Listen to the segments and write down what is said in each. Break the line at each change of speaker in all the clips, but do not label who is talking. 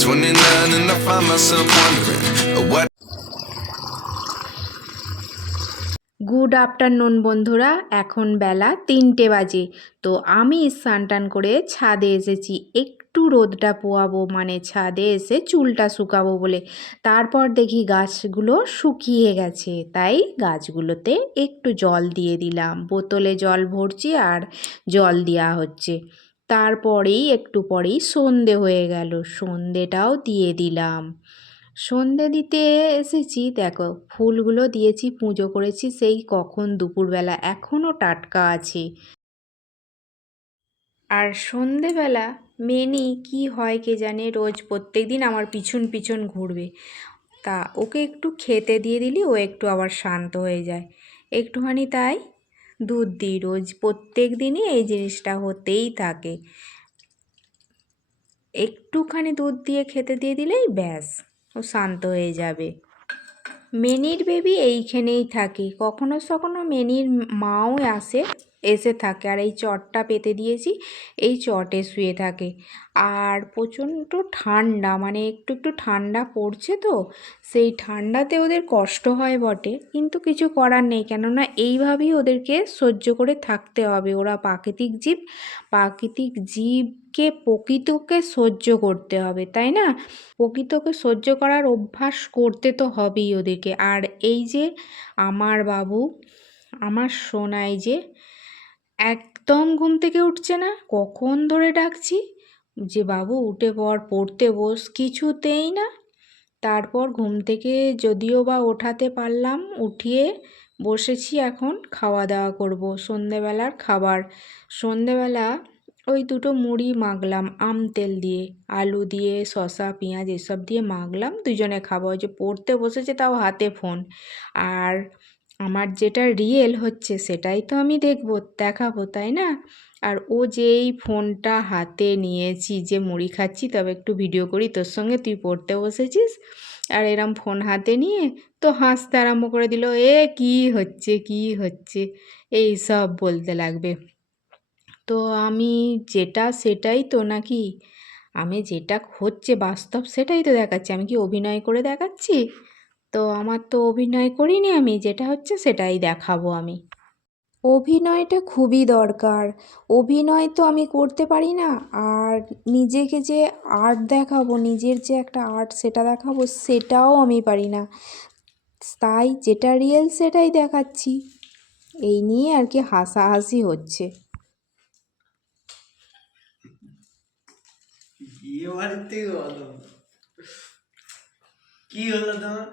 29 and I find myself wondering uh, what good afternoon বন্ধুরা। এখন বেলা তিনটে বাজে। তো আমি স্নান টান করে ছাদে এসেছি। একটু রোদটা পোয়াবো মানে ছাদে এসে চুলটা শুকাবো বলে। তারপর দেখি গাছগুলো শুকিয়ে গেছে। তাই গাছগুলোতে একটু জল দিয়ে দিলাম। বোতলে জল ভরছি আর জল দেওয়া হচ্ছে। তারপরেই একটু পরেই সন্ধে হয়ে গেল। সন্ধেটাও দিয়ে দিলাম। সন্ধে দিতে এসেছি, দেখো, ফুলগুলো দিয়েছি, পুজো করেছি, সেই কখন দুপুরবেলা এখনও টাটকা আছে। আর সন্ধেবেলা মেনি কি হয় কে জানে, রোজ প্রত্যেক দিন আমার পিছন পিছন ঘুরবে। তা ওকে একটু খেতে দিয়ে দিলি, ও একটু আবার শান্ত হয়ে যায়। একটুখানি তাই দুধ দিই রোজ প্রত্যেক দিনই এই জিনিসটা হতেই থাকে। একটুখানি দুধ দিয়ে খেতে দিয়ে দিলেই ব্যাস, ও শান্ত হয়ে যাবে। মেনির বেবি এইখানেই থাকে। কখনো সখনো মেনির মাও আসে। এসে থাকে। আর এই চটটা পেতে দিয়েছি, এই চটে শুয়ে থাকে। আর প্রচণ্ড ঠান্ডা মানে একটু একটু ঠান্ডা পড়ছে তো, সেই ঠান্ডাতে ওদের কষ্ট হয় বটে। কিন্তু কিছু করার নেই, কেননা এইভাবেই ওদেরকে সহ্য করে থাকতে হবে। ওরা প্রাকৃতিক জীব, প্রাকৃতিক জীবকে, প্রকৃতকে সহ্য করতে হবে, তাই না? প্রকৃতকে সহ্য করার অভ্যাস করতে তো হবেই ওদেরকে। আর এই যে আমার বাবু, আমার সোনাই যে একদম ঘুম থেকে উঠছে না। কখন ধরে ডাকছি? যে বাবু, উঠে পর পড়তে বস, কিছুতেই না। তারপর ঘুম থেকে যদিও বা ওঠাতে পারলাম, উঠিয়ে বসেছি এখন খাওয়া দাওয়া করব, সন্ধেবেলার খাবার। সন্ধেবেলা ওই দুটো মুড়ি মাখলাম, আম তেল দিয়ে, আলু দিয়ে, শসা, পেঁয়াজ এসব দিয়ে মাখলাম, দুজনে খাব। যে পড়তে বসেছে তাও হাতে ফোন আর আমার যেটা রিয়েল হচ্ছে সেটাই তো আমি দেখব, দেখাবো, তাই না? আর ও যে এই ফোনটা হাতে নিয়েছি, যে মুড়ি খাচ্ছি, তবে একটু ভিডিও করি, তোর সঙ্গে তুই পড়তে বসেছিস? আর এরম ফোন হাতে নিয়ে তো হাসতে আরম্ভ করে দিল, এ, কি হচ্ছে কি হচ্ছে? এই সব বলতে লাগবে। তো আমি যেটা সেটাই তো নাকি? আমি যেটা হচ্ছে বাস্তব সেটাই তো দেখাচ্ছি। আমি কি অভিনয় করে দেখাচ্ছি? তো আমার তো অভিনয় করিনি আমি যেটা হচ্ছে সেটাই দেখাবো আমি। অভিনয়টা খুবই দরকার। অভিনয় তো আমি করতে পারি না আর নিজেকে যে আর্ট দেখাবো নিজের যে একটা আর্ট সেটা দেখাবো সেটাও আমি পারি না। তাই যেটা রিয়েল সেটাই দেখাচ্ছি। এই নিয়ে আর কি হাসাহাসি হচ্ছে।
কি হলো তোমার?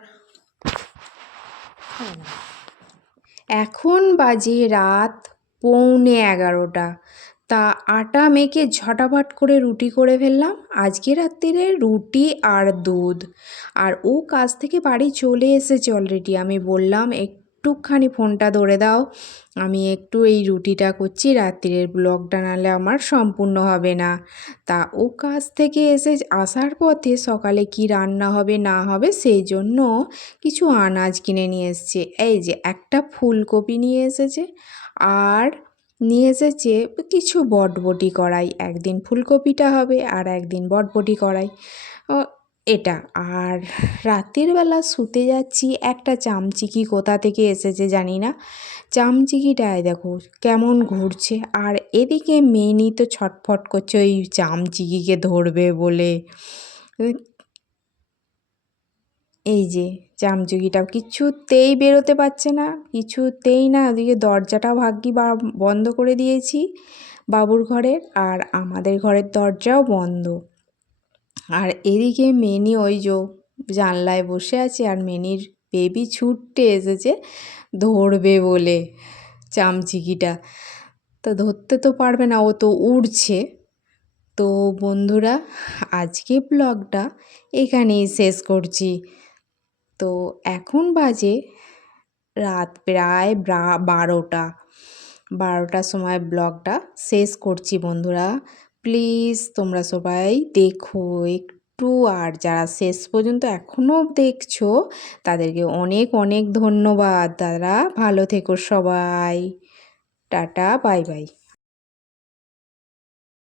এখন বাজে রাত পৌনে এগারোটা। তা আটা মেখে ঝটাপট করে রুটি করে ফেললাম। আজকে রাত্রিরে রুটি আর দুধ। আর ও কাজ থেকে বাড়ি চলে এসেছে অলরেডি আমি বললাম একটুখানি ফোনটা ধরে দাও। আমি একটু এই রুটিটা করছি রাত্রিরের ব্লগটা নাহলে আমার সম্পূর্ণ হবে না। তা ও কাজ থেকে এসে আসার পথে সকালে কি রান্না হবে, না হবে সেই জন্য কিছু আনাজ কিনে নিয়ে এসছে। এই যে একটা ফুলকপি নিয়ে এসেছে আর নিয়ে এসেছে কিছু বটবটি করাই একদিন ফুলকপিটা হবে আর একদিন বটবটি কড়াই। এটা। আর রাতের বেলা শুতে যাচ্ছি একটা চামচিকি কোথা থেকে এসেছে জানি না। চামচিকিটায় দেখো কেমন ঘুরছে। আর এদিকে মেনি তো ছটফট করছে ওই চামচিকিকে ধরবে বলে। এই যে চামচুকিটা কিছুতেই বেরোতে পারছে না, কিছুতেই না ওদিকে দরজাটা ভাগ্যি বা বন্ধ করে দিয়েছি বাবুর ঘরের। আর আমাদের ঘরের দরজাও বন্ধ। আর এদিকে মেনি ওই যে জানলায় বসে আছে আর মেনির বেবি ছুটতে এসেছে ধরবে বলে চামচিকিটা। তো ধরতে তো পারবে না, ও তো উড়ছে। তো বন্ধুরা, আজকে ব্লগটা এখানেই শেষ করছি। তো এখন বাজে রাত প্রায় বারোটা। বারোটার সময় ব্লগটা শেষ করছি বন্ধুরা। প্লিজ তোমরা সবাই দেখো একটু, আর যারা শেষ পর্যন্ত এখনও দেখছ, তাদেরকে অনেক অনেক ধন্যবাদ। দাদা, ভালো থেকো সবাই। Tata, bye bye.